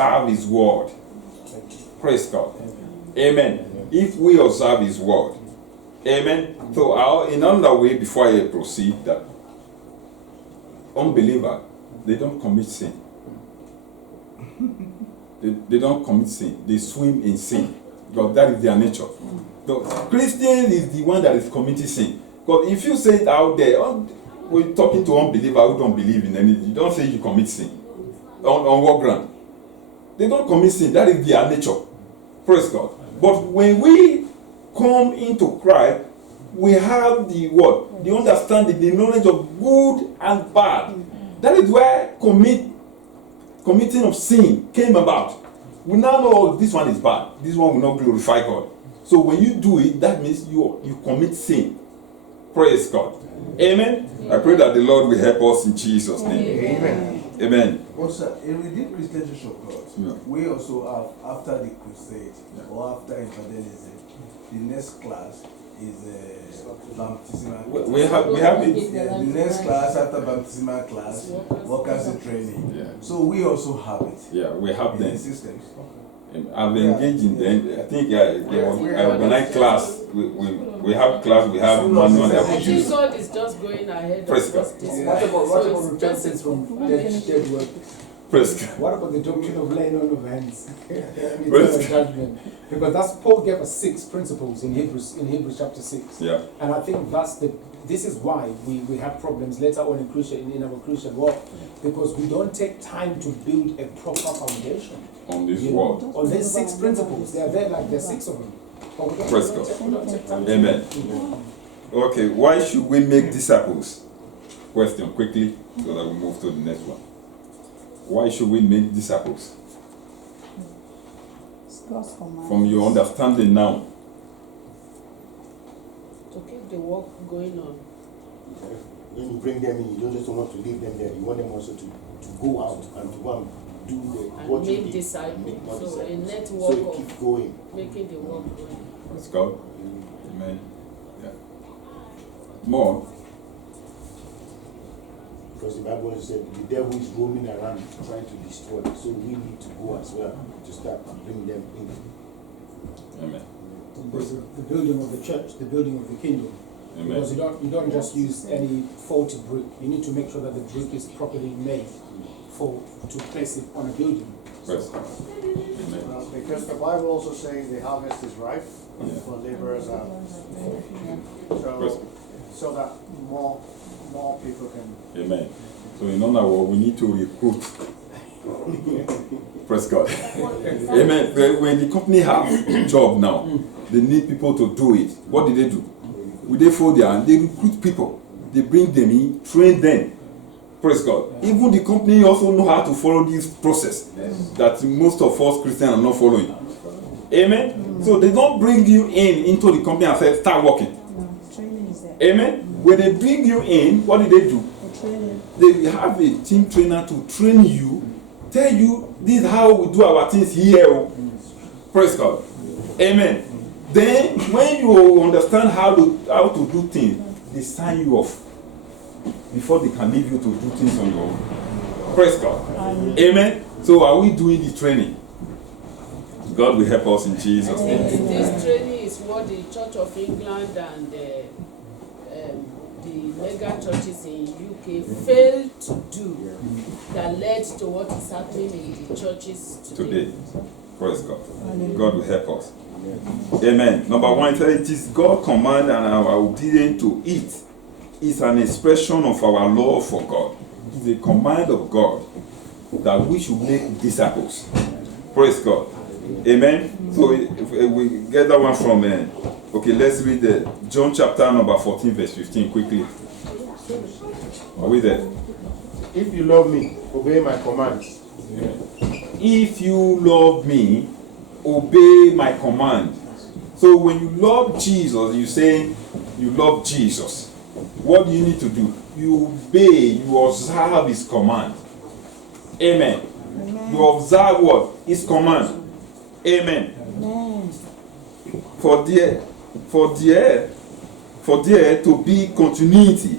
observe his word. Praise God. Amen. If we observe his word. Amen. So in another way, before I proceed, that unbeliever, they don't commit sin. They don't commit sin. They swim in sin. Because that is their nature. The Christian is the one that is committing sin. Because if you say it out there, we're talking to unbeliever who don't believe in anything, you don't say you commit sin. On what ground? They don't commit sin. That is their nature. Praise God. But when we come into Christ, we have the what? The understanding, the knowledge of good and bad. That is where committing of sin came about. We now know, oh, this one is bad. This one will not glorify God. So when you do it, that means you commit sin. Praise God. Amen. I pray that the Lord will help us in Jesus' name. Amen. Amen. Also, in Redeemed Christian Church of God, we also have, after the crusade or after evangelism, the next class is baptismal. We have it. The next class after baptismal class, workers in training. Yeah. So we also have it. Yeah, we have in them. the systems. I've engaged in them. I think when I class, we have class, we have manual that we I think use. God is just going ahead Praise of God. us. What about repentance from dead work? Praise God. What about the doctrine of laying on of hands? Praise Eternal judgment. Because that's Paul gave us 6 principles in Hebrews chapter 6. Yeah. And I think this is why we have problems later on in our Christian walk, because we don't take time to build a proper foundation On this world. on these 6 principles. They are there, like there's 6 of them. But we don't- Praise we don't take time to- Amen. Okay, why should we make disciples? Question quickly, so that we move to the next one. Why should we make disciples? From your understanding now. To keep the work going on. When you bring them in, you don't just want to leave them there. You want them also to go out and to go and do what you Make did. disciples. Make more So disciples. a network So you of keep going. making the work going. Praise God. Amen. Yeah. More. Because the Bible said the devil is roaming around trying to destroy. So we need to go as well to start and bring them in. Amen. The building of the church, the building of the kingdom. Amen. Because you don't just use any faulty brick. You need to make sure that the brick is properly made to place it on a building. Praise God. Amen. Because the Bible also says the harvest is ripe, Yeah. for laborers are Praise so that more people can. Amen. So in other words, we need to recruit. Praise God. Amen. When the company have a job now, they need people to do it. What do? They fold there and they recruit people. They bring them in, train them. Praise God. Even the company also know how to follow this process that most of us Christians are not following. Amen. So they don't bring you into the company and say start working. Amen. When they bring you in, what do? They have a team trainer to train you, tell you this is how we do our things here. Praise God. Amen. Then when you understand how to do things, they sign you off before they can leave you to do things on your own. Praise God. Amen. So are we doing the training? God will help us in Jesus' I name. think this training is what the Church of England and the mega churches in UK failed to do, that led to what is happening in the churches today. Praise God. God will help us. Amen. Number 1, it is God's command and our obedience to it is an expression of our love for God. It is a command of God that we should make disciples. Praise God. Amen. So if we get that one from okay, let's read the John chapter number 14 verse 15 quickly. Are we there? If you love me, obey my commands. If you love me, obey my command. So when you love Jesus, you say you love Jesus. What do you need to do? You obey, you observe his command. Amen. You observe what? His command. Amen. For there to be continuity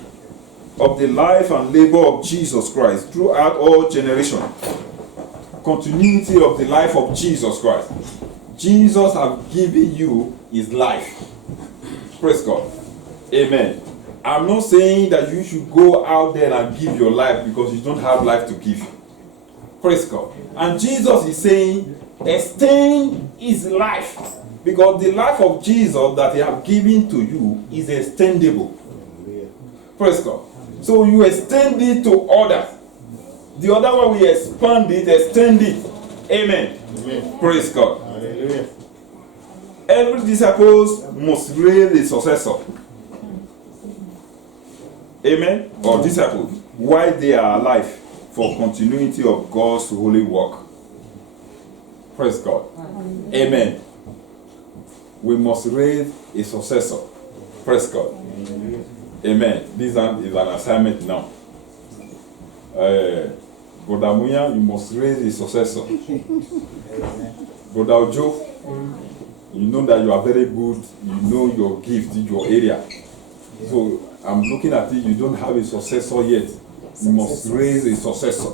of the life and labor of Jesus Christ throughout all generations. continuity of the life of Jesus Christ. Jesus has given you his life. Praise God. Amen. I'm not saying that you should go out there and give your life because you don't have life to give. Praise God. And Jesus is saying, extend his life. Because the life of Jesus that he has given to you is extendable. Praise God. So you extend it to others. The other one we expand it, extend it. Amen. Amen. Praise God. Hallelujah. Every disciple must raise a successor. Amen. Or disciples, while they are alive, for continuity of God's holy work. Praise God. Amen. We must raise a successor. Praise God. Amen. This is an assignment now. Brother Muya, you must raise a successor. Brother Ojo, you know that you are very good. You know your gift in your area. So I'm looking at it. You don't have a successor yet. You must raise a successor.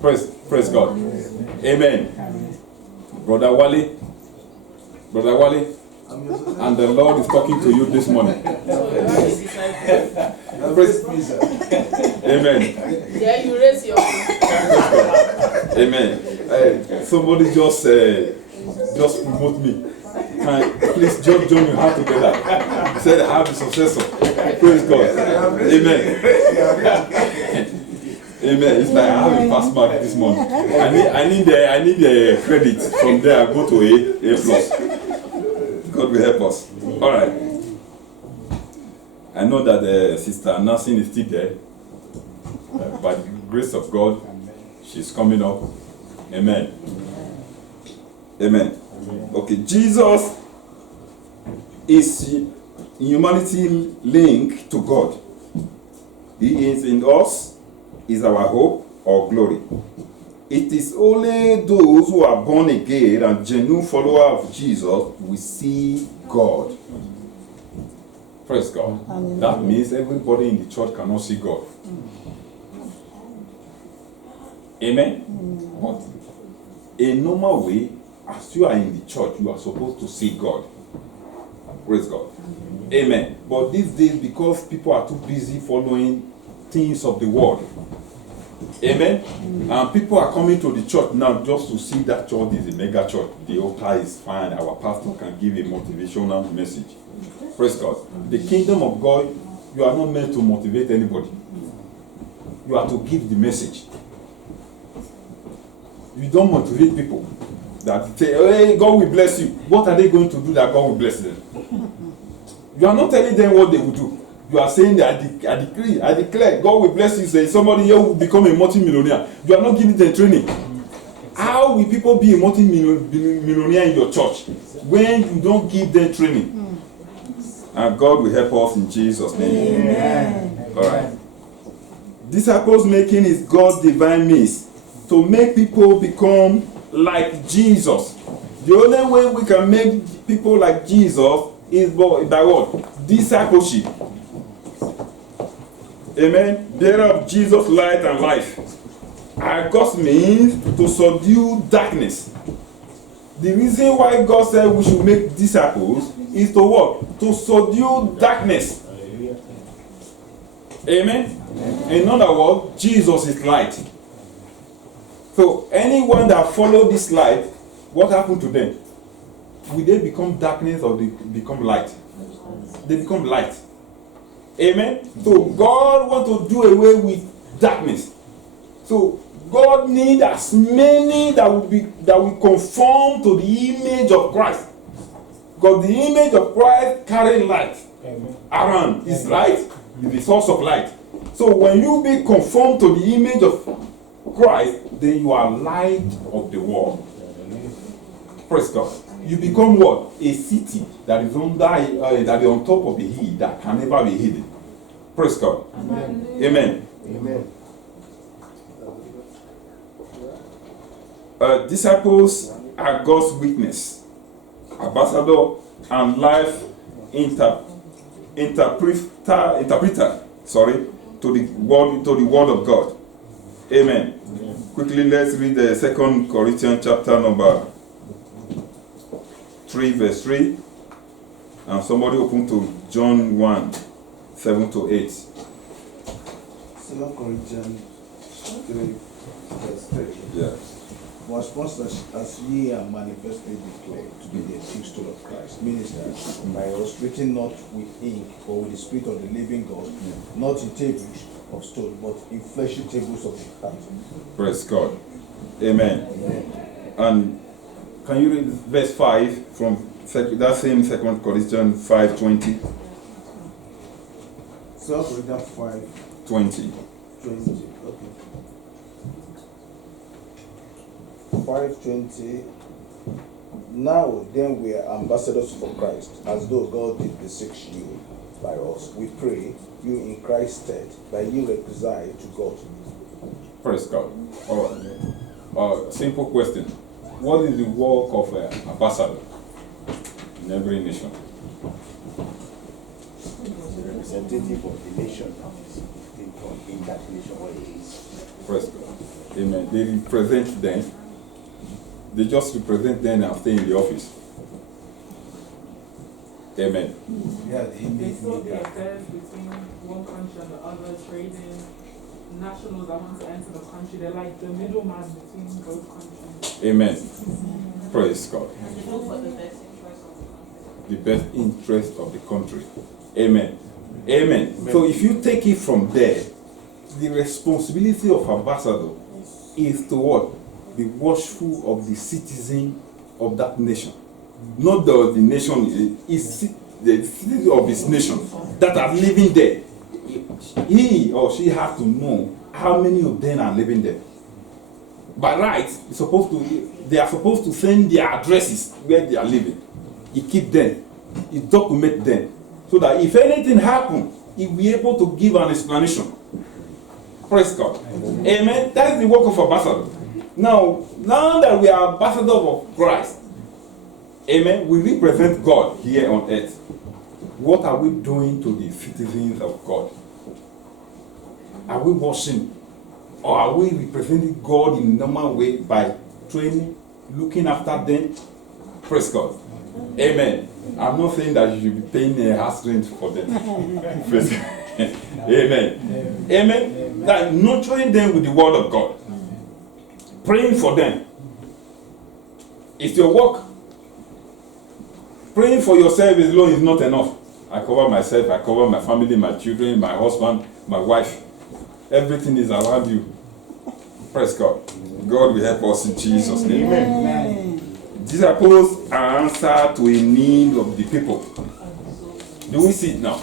Praise God. Amen. Brother Wale, and the Lord is talking to you this morning. Praise. Amen. Yeah, you raise your Amen. Somebody just promote me. Please join your heart together. He said I have a successor. Praise God. Amen. Amen. It's like I have a pass mark this month. I need the credit from there. I go to A plus. God will help us. All right. I know that Sister Nancy is still there. By the grace of God, she's coming up. Amen. Amen. Okay, Jesus is in humanity linked to God. He is in us, is our hope or glory. It is only those who are born again and genuine followers of Jesus will see God. Praise God. Amen. That means everybody in the church cannot see God. Amen. But a normal way, as you are in the church, you are supposed to see God. Praise God. Amen. But these days, because people are too busy following things of the world, amen. And people are coming to the church now just to see that church is a mega church. The altar is fine. Our pastor can give a motivational message. Praise God. The kingdom of God, you are not meant to motivate anybody. You are to give the message. You don't motivate people that say, hey, God will bless you. What are they going to do that God will bless them? You are not telling them what they will do. You are saying that I declare, God will bless you. Say somebody here will become a multi-millionaire. You are not giving them training. How will people be a multi-millionaire in your church when you don't give them training? And God will help us in Jesus' name. Amen. All right. Disciples making is God's divine means to make people become like Jesus. The only way we can make people like Jesus is by what? Discipleship. Amen. Bearer of Jesus' light and life. Our God means to subdue darkness. The reason why God said we should make disciples is to what? To subdue darkness. Amen. In other words, Jesus is light. So anyone that follow this light, what happened to them? Will they become darkness or they become light? They become light. Amen. So God wants to do away with darkness. So God needs as many that will conform to the image of Christ. Because the image of Christ carries light. Amen. Around is light, is the source of light. So when you be conformed to the image of Christ, then you are light of the world. Praise God. You become what? A city that is that is on top of the hill that can never be hidden. Praise God. Amen. Amen. Amen. Disciples are God's witness, ambassador, and life interpreter. To the word of God. Amen. Quickly, let's read the 2 Corinthians chapter number 3, verse 3. And somebody open to John 1, 7 to 8. 2 Corinthians 3, verse 3. Yeah. Was much as ye are manifestly declared to be the epistle of Christ, ministers by us, written not with ink, but with the Spirit of the living God, not in tables of stone, but in fleshy tables of the heart. Praise God. Amen. And can you read verse 5 from that same 2 Corinthians 5:20? 2 Corinthians 5, 20. 20. Okay. 5:20. Now then we are ambassadors for Christ, as though God did beseech you by us. We pray you in Christ's stead, that you reconcile to God. Praise God. All right. Simple question. What is the work of an ambassador in every nation? The representative of the nation in that nation where he is. Praise God. Amen. They represent them. They just represent them and stay in the office. Amen. Yeah, the They image sort the maker. affairs between one country and the other, trading. Nationals that want to enter the country, they're like the middleman between both countries. Amen. Praise God. And they look for the best interest of the country. The best interest of the country. Amen. Amen. So if you take it from there, the responsibility of ambassador is to what? Be watchful of the citizen of that nation. Not the nation, is the citizen of his nation that are living there. He or she has to know how many of them are living there. By right, they are supposed to send their addresses where they are living. He keep them, he document them, so that if anything happens, he will be able to give an explanation. Praise God. Amen. That is the work of ambassador. Now that we are ambassadors of Christ, amen, we represent God here on earth. What are we doing to the citizens of God? Are we washing? Or are we representing God in a normal way by training, looking after them? Praise God. Amen. I'm not saying that you should be paying a house rent for them. Praise God. Amen. Amen. That nurturing them with the word of God. Praying for them. It's your work. Praying for yourself alone is not enough. I cover myself, I cover my family, my children, my husband, my wife. Everything is around you. Praise God. God will help us in Jesus' name. Amen. Disciples are answer to a need of the people. Do we see it now?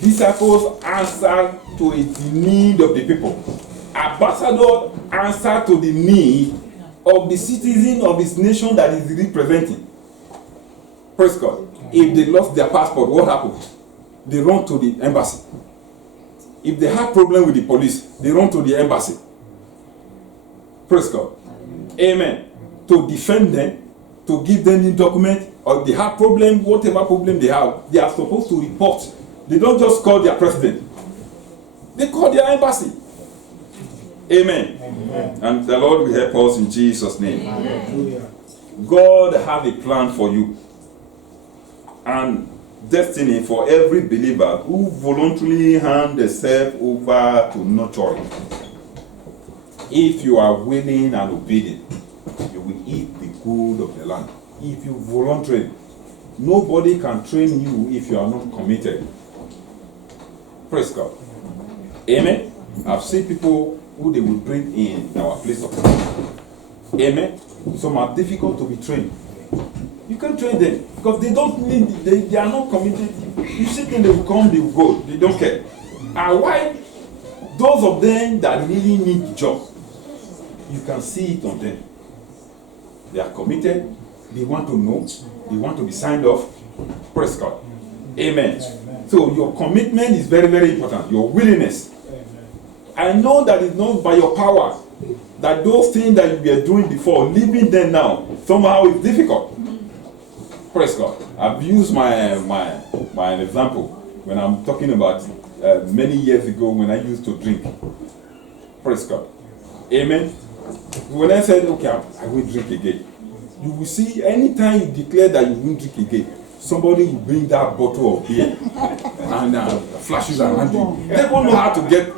Disciples answer to a need of the people. Ambassador answer to the need of the citizen of his nation that is representing. Praise God. If they lost their passport, what happens? They run to the embassy. If they have problem with the police, they run to the embassy. Praise God. Amen. To defend them, to give them the document, or they have problem, whatever problem they have, they are supposed to report. They don't just call their president. They call their embassy. Amen. Amen. And the Lord will help us in Jesus' name. Hallelujah. God has a plan for you and destiny for every believer who voluntarily hand themselves over to nurturing. If you are willing and obedient, you will eat the good of the land. If you voluntarily, nobody can train you if you are not committed. Praise God. Amen. I've seen people who they will bring in our place of work. Amen. Some are difficult to be trained. You can't train them because they don't need, they are not committed. You see them, they will come, they will go, they don't care. And why? Those of them that really need the job, you can see it on them. They are committed, they want to know, they want to be signed off. Praise God. Amen. So your commitment is very, very important. Your willingness. I know that it's not by your power that those things that you were doing before, leaving them now, somehow is difficult. Praise God. I've used my example when I'm talking about many years ago when I used to drink. Praise God. Amen. when I said, okay, I will drink again, you will see anytime you declare that you won't drink again, somebody will bring that bottle of beer and flashes around you. They don't know how to get,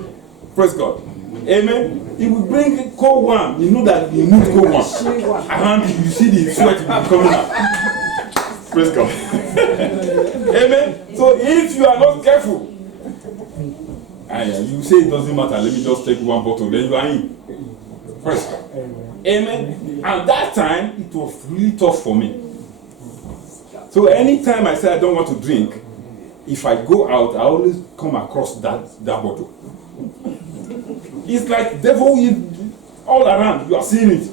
praise God. Amen. He will bring cold one. You know that you need cold one. And you see the sweat will be coming out. Praise God. Amen. So if you are not careful, and you say it doesn't matter, let me just take one bottle, then you are in. Praise God. Amen. And that time, it was really tough for me. So anytime I say I don't want to drink, if I go out, I always come across that bottle. It's like devil all around. You are seeing it.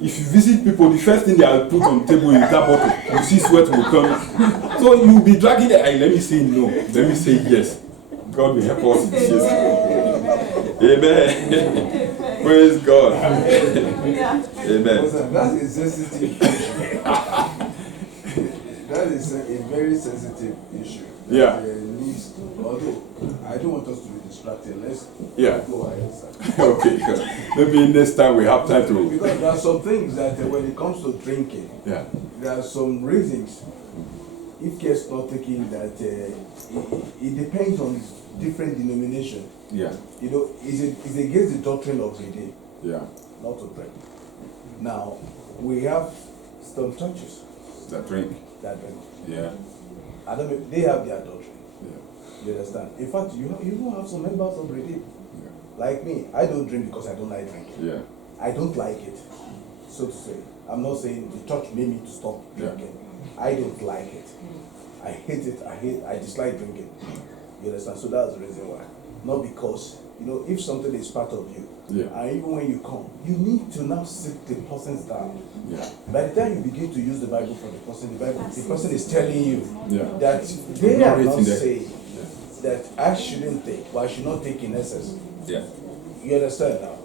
If you visit people, the first thing they will put on the table is that bottle. You see sweat will come. So you will be dragging it. Let me say no. Let me say yes. God will help us in Jesus. Amen. Praise God. Amen. That is sensitive issue. That is a very sensitive issue. Yeah. Although I don't want us to be distracted. Let's go ahead, sir. Okay. Maybe next time we have time to. Because there are some things that when it comes to drinking, Yeah. there are some reasons. If care is not taken, that it depends on different denomination. Yeah. You know, it's against the doctrine of the day Yeah. not to drink. Now we have some churches That drink. that drink. Yeah. I don't know, they have their doctrine. Yeah. You understand? In fact, you don't have some members of Redeem. Like me, I don't drink because I don't like drinking. Yeah. I don't like it, so to say. I'm not saying the church made me to stop drinking. I don't like it. I hate it. I dislike drinking. You understand? So that's the reason why. Not because, you know, if something is part of you, and even when you come, you need to now sit the person's down. Yeah. By the time you begin to use the Bible for the person is telling you that they Not are written not there. saying that I shouldn't take, but I should not take in excess. Yeah. You understand now?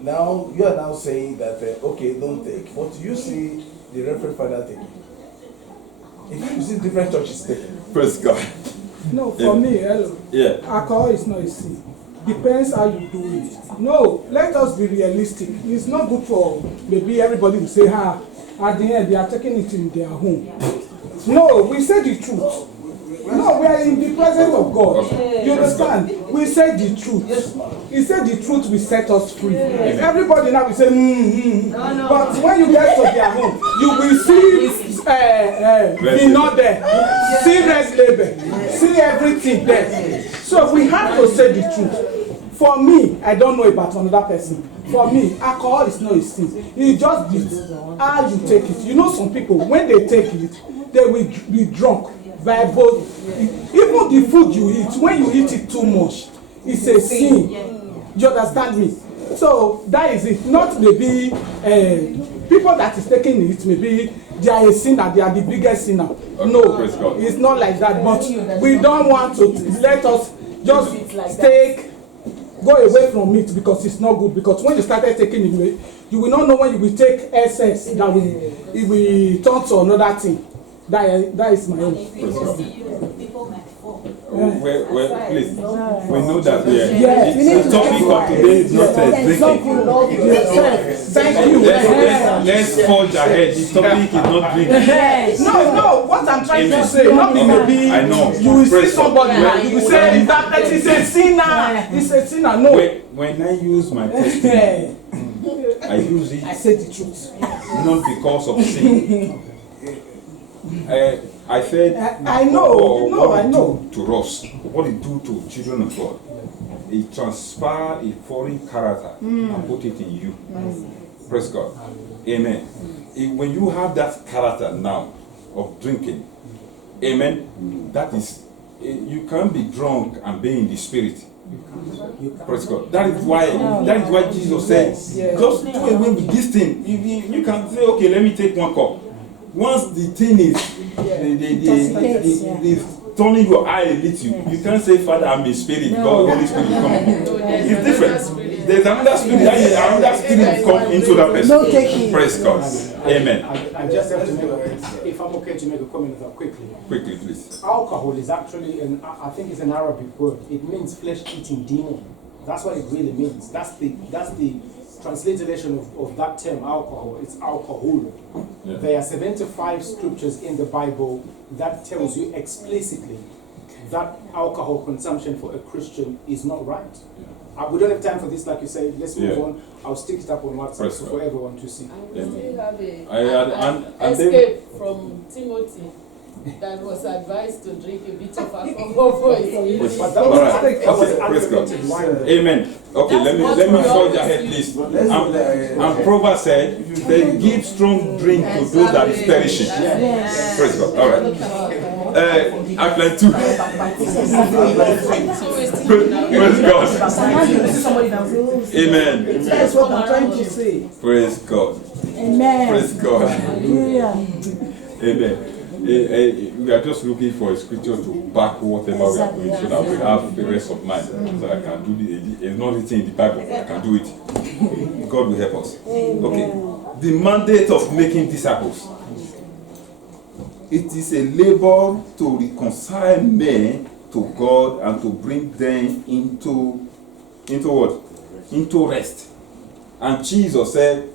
Now you are now saying that okay, don't take. But you see the Reverend Father taking. If you see different churches taking. Praise God. No, for me, hello. Yeah. Alcohol is not a sin. Depends how you do it. No, let us be realistic. It's not good for maybe everybody will say, at the end they are taking it in their home. No, we say the truth. No, we are in the presence of God. You understand? We say the truth. He said the truth will set us free. Everybody now will say, But when you get to their home, you will see not there, see red label, see everything there. So we have to say the truth. For me, I don't know about another person. For me, alcohol is not a sin. It's just how you take it. You know, some people, when they take it, they will be drunk. By both, even the food you eat, when you eat it too much, it's a sin. You understand me? So that is it. Not maybe people that is taking it, maybe they are a sinner, they are the biggest sinner. No, it's not like that. But we don't want to let us just go away from it because it's not good. Because when you started taking it away, you will not know when you will take excess that it will turn to another thing. That is my own. Well, please. We know that the topic of today is not drinking. Thank you. Let's forge ahead. The topic is not drinking. No. What I'm trying to say, not maybe I know. You will see somebody, you will say that person is a sinner. It's a sinner. No. When I use my testimony, I use it. I said the truth. Not because of sin. I said, I know. I know. To us, what it do to children of God, it transfer a foreign character and put it in you. Praise God. Amen. When you have that character now of drinking, amen, that is, you can't be drunk and be in the spirit. Praise God. That is why Jesus said, just do away with this thing. You can say, okay, let me take one cup. Once the thing is turning your eye a little, you can't say, Father, I'm a spirit, God, Holy Spirit, come. It's different. There's another spirit will come into that person. Praise God. Amen. I just have to make if I'm okay to make a comment quickly. Quickly, please. Alcohol is actually, I think it's an Arabic word. It means flesh-eating demon. That's what it really means. That's the transliteration of that term, alcohol, it's alcohol. Yeah. There are 75 scriptures in the Bible that tells you explicitly that alcohol consumption for a Christian is not right. We don't have time for this, like you said. Let's move on. I'll stick it up on WhatsApp Praise so God. for everyone to see. And we still have and an then- escape from Timothy that was advised to drink a bit of alcohol for his healing. But that All was, right. that was Okay, praise God. unfermented wine. Amen. Okay, That's let me what we forge always ahead, use. please. And Proverbs said, they give strong drink to those that is perishing. Yes. Praise God. All right. Outline 2. Praise God. Amen. That's what I'm trying to say. Praise God. Amen. Praise God. Hallelujah. Amen. We are just looking for a scripture to back whatever we are doing so that we have the rest of mind. So I can do it's not written in the Bible, I can do it. God will help us. Okay. The mandate of making disciples. It is a labor to reconcile men to God and to bring them into what? Into rest. And Jesus said,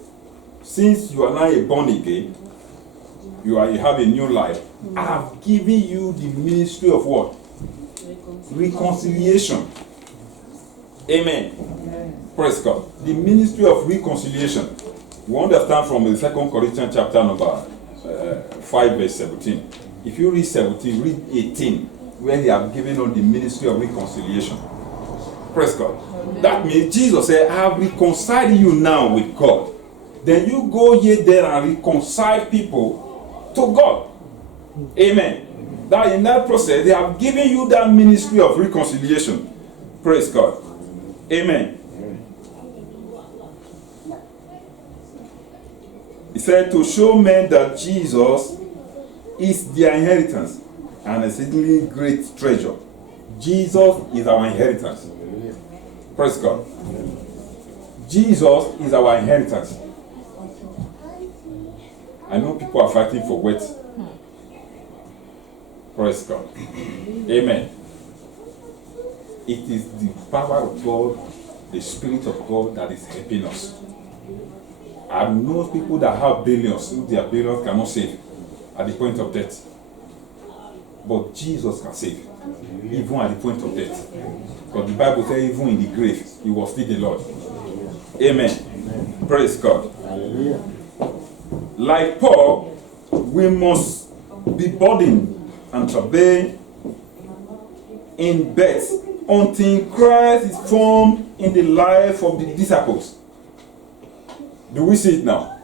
since you are now born again, you have a new life. I have given you the ministry of what? Reconciliation. Amen. Praise God. The ministry of reconciliation. We understand from the 2 Corinthians chapter number 5 verse 17. If you read 17, read 18, where they have given on the ministry of reconciliation. Praise God. That means Jesus said, I have reconciled you now with God. Then you go ye there and reconcile people to God. Amen. That in that process, they have given you that ministry of reconciliation. Praise God. Amen. He said to show men that Jesus is their inheritance and exceedingly great treasure. Jesus is our inheritance. Praise God. Jesus is our inheritance. I know people are fighting for wealth. Praise God. Amen. It is the power of God, the Spirit of God that is helping us. I know people that have billions, who their billions cannot save at the point of death. But Jesus can save, even at the point of death. Because the Bible says, even in the grave, he was still the Lord. Amen. Praise God. Hallelujah. Like Paul, we must be burdened and travail in birth until Christ is formed in the life of the disciples. Do we see it now?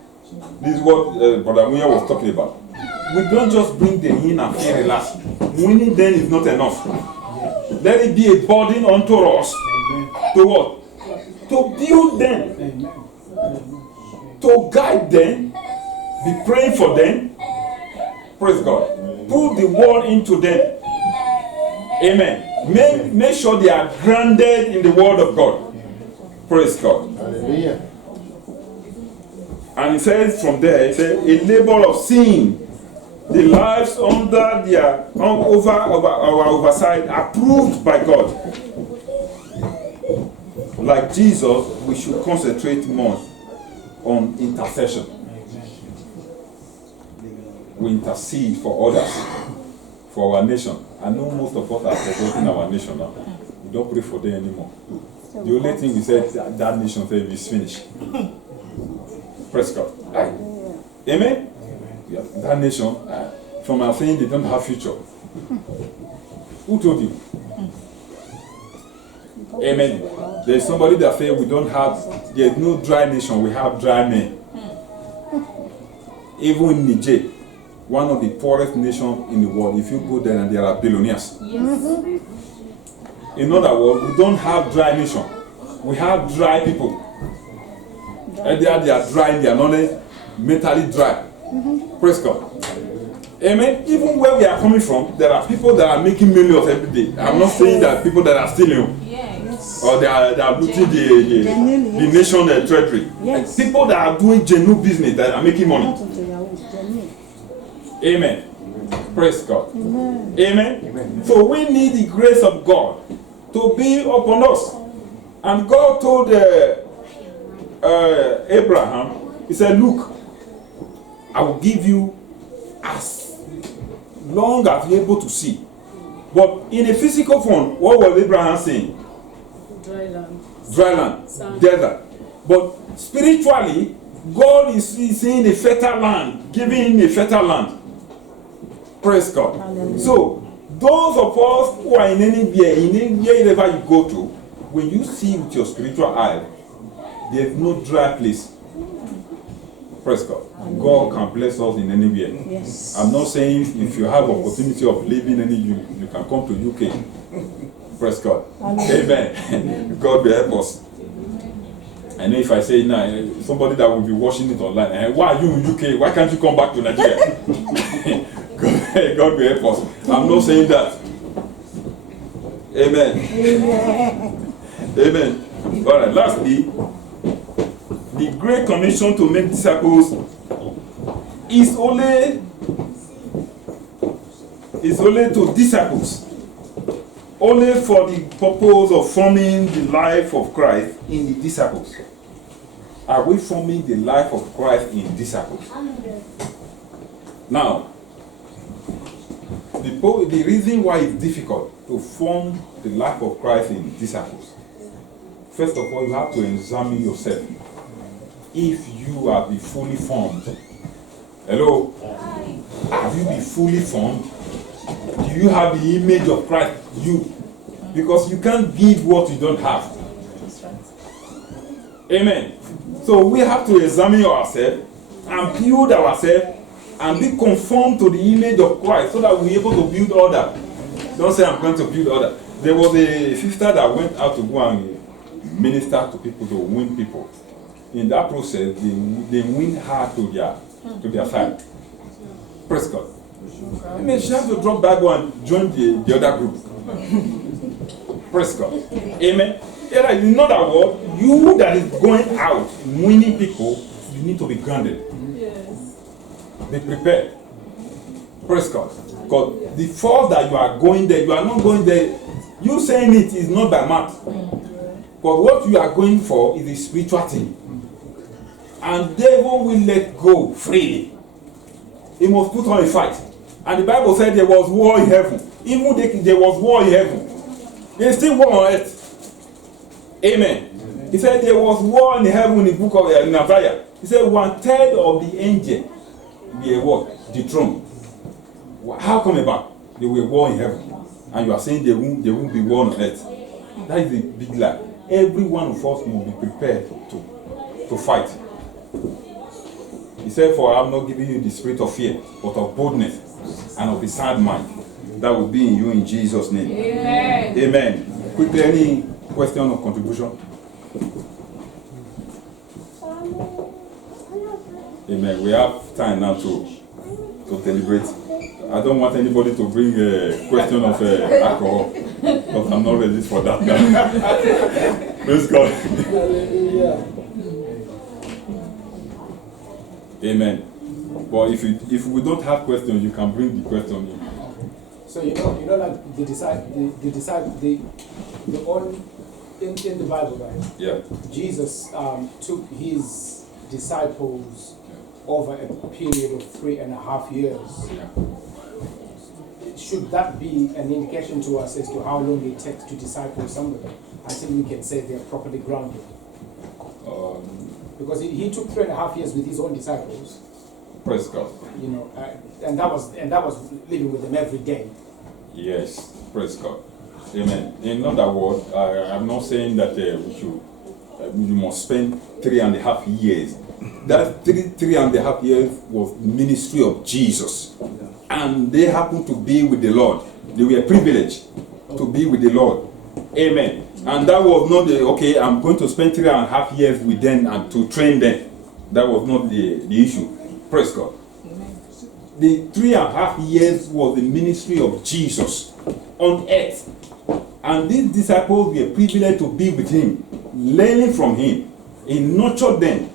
This is what Brother Muya was talking about. We don't just bring them in and feel relaxed. Winning them is not enough. Let it be a burden unto us. To what? To build them. To guide them. Be praying for them. Praise God. Put the word into them. Amen. Make sure they are grounded in the word of God. Praise God. Hallelujah. And it says from there, it says, a labor of sin. The lives under their over our oversight approved by God. Like Jesus, we should concentrate more on intercession. We intercede for others, for our nation. I know most of us are forgetting our nation now. We don't pray for them anymore. The only thing we said that nation said is finished. Praise God. Amen? Yeah, that nation, from our saying they don't have future. Who told you? Amen. There's somebody that said we don't have, there's no dry nation, we have dry men. Even in Niger, one of the poorest nations in the world, if you go there and there are billionaires. Yes. In other words, we don't have dry nation. We have dry people. And they are dry, they are not mentally dry. Praise God. Amen. Even where we are coming from, there are people that are making millions every day. I'm not saying that people that are stealing or they are looting the nation treasury. Yes. People that are doing genuine business that are making money. Amen. Praise God. Amen. Amen. So we need the grace of God to be upon us. And God told Abraham, he said, look, I will give you as long as you're able to see. But in a physical form, what was Abraham saying? Dry land. Dry land, Sand. desert. But spiritually, God is saying a fertile land, giving him a fertile land. Praise God. Hallelujah. So, those of us who are in anywhere, wherever you go to, when you see with your spiritual eye, there's no dry place. Praise God. God can bless us in anywhere. Yes. I'm not saying if you have opportunity of living any, you can come to UK. Praise God. Amen. God will help us. I know if I say now, somebody that will be watching it online, why are you in UK? Why can't you come back to Nigeria? God will help us. I'm not saying that. Amen. Amen. All right. Lastly, the Great Commission to make disciples is only to disciples. Only for the purpose of forming the life of Christ in the disciples. Are we forming the life of Christ in disciples? Now, the reason why it's difficult to form the life of Christ in disciples, first of all, you have to examine yourself. If you are be fully formed, hello, have you been fully formed? Do you have the image of Christ? You, because you can't give what you don't have. Amen. So we have to examine ourselves and build ourselves and be conformed to the image of Christ so that we're able to build order. Don't say I'm going to build order. There was a sister that went out to go and minister to people, to win people. In that process, they win her to their side. Praise God. I mean, she has to drop Bible and join the other group. Praise God. Amen. Yeah, in other words, you that is going out winning people, you need to be grounded. Yes. Be prepared. Praise God. Because the fault that you are going there, you are not going there. You saying it is not by mouth. But what you are going for is a spiritual thing. And devil will let go freely. He must put on a fight. And the Bible said there was war in heaven. Even there was war in heaven. There's still war on earth. Amen. He said there was war in heaven in the book of Isaiah. He said 1/3 of the angels were what? Dethroned. How come about? There were war in heaven. And you are saying there won't be war on earth. That is a big lie. Every one of us must be prepared to fight. He said, for I have not given you the spirit of fear, but of boldness and of a sound mind. That will be in you in Jesus' name. Amen. Amen. Quickly, any question or contribution? Amen. We have time now to deliberate. I don't want anybody to bring a question of alcohol, but I'm not ready for that now. Praise God. Amen. But if we don't have questions, you can bring the question in. So like in the Bible, right? Yeah. Jesus took his disciples over a period of 3.5 years. Yeah. Should that be an indication to us as to how long it takes to disciple somebody until we can say they're properly grounded? Because he took 3.5 years with his own disciples. Praise God. You know, and that was living with them every day. Yes. Praise God. Amen. In other words, I'm not saying that you must spend 3.5 years. That 3.5 years was the ministry of Jesus. And they happened to be with the Lord. They were privileged to be with the Lord. Amen. And that was not okay, I'm going to spend 3.5 years with them and to train them. That was not the issue. Praise God. The 3.5 years was the ministry of Jesus on earth. And these disciples were privileged to be with him, learning from him. He nurtured them.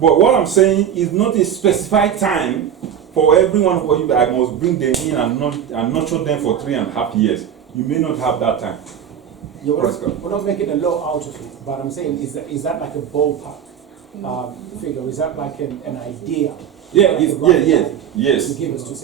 But what I'm saying is not a specified time for everyone of you. I must bring them in and nurture them for 3.5 years. You may not have that time. We're not making a law out of it, but I'm saying is that like a ballpark? figure? Is that like an idea? Yeah, Like it's, a rough yeah, guide yes. To give us to